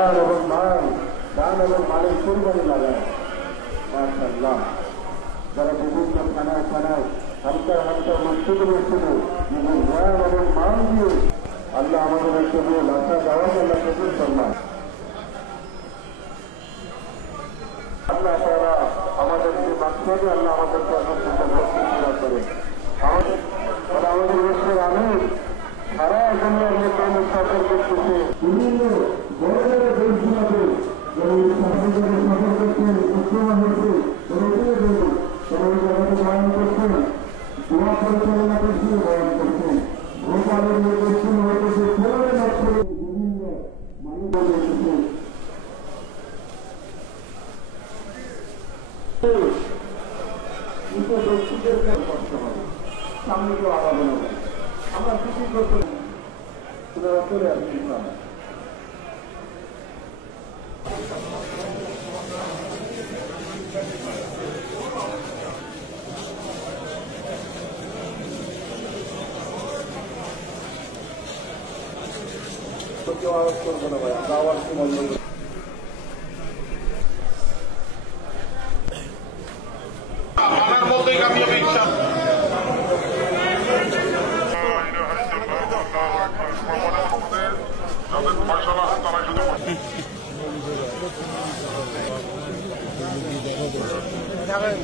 জান এবং মাল, জান এবং মালের কুরবানি লাগায়। মাশাআল্লাহ, যারা বিভিন্ন থানায় থানায় হালকা হালকা মসজিদে মসজিদে নিজের জান এবং মাল দিয়ে আল্লাহ আমাদের একটা দিয়ে লাখা দাওয়াত আল্লাহ কবুল ফরমান। আল্লাহ তাআলা আমাদের যে মাকসাদে আল্লাহ আমাদেরকে পুরা করে আমাদের দেশের আমির সারা দুনিয়ার মধ্যে সফর করতেছে বিভিন্ন বড় বড় দেশগুলোতে সফর করছেন, উত্তমা হয়েছে বয়ান করছেন, দোয়া পরিচালনা করছেন, বয়ান করছেন। ভোপালের নির্বাচন হয়েছে খেলার মাধ্যমে বিভিন্ন মানুষ এসেছে। ব্যক্তিদের কষ্ট হবে, সামনে কেউ আগাবে না। আমরা কিছু করতে চলে আসছি কেউ আওয়াজ করবো না ভাই, আমরা আওয়াজ কি বন্ধ করি। যাবেন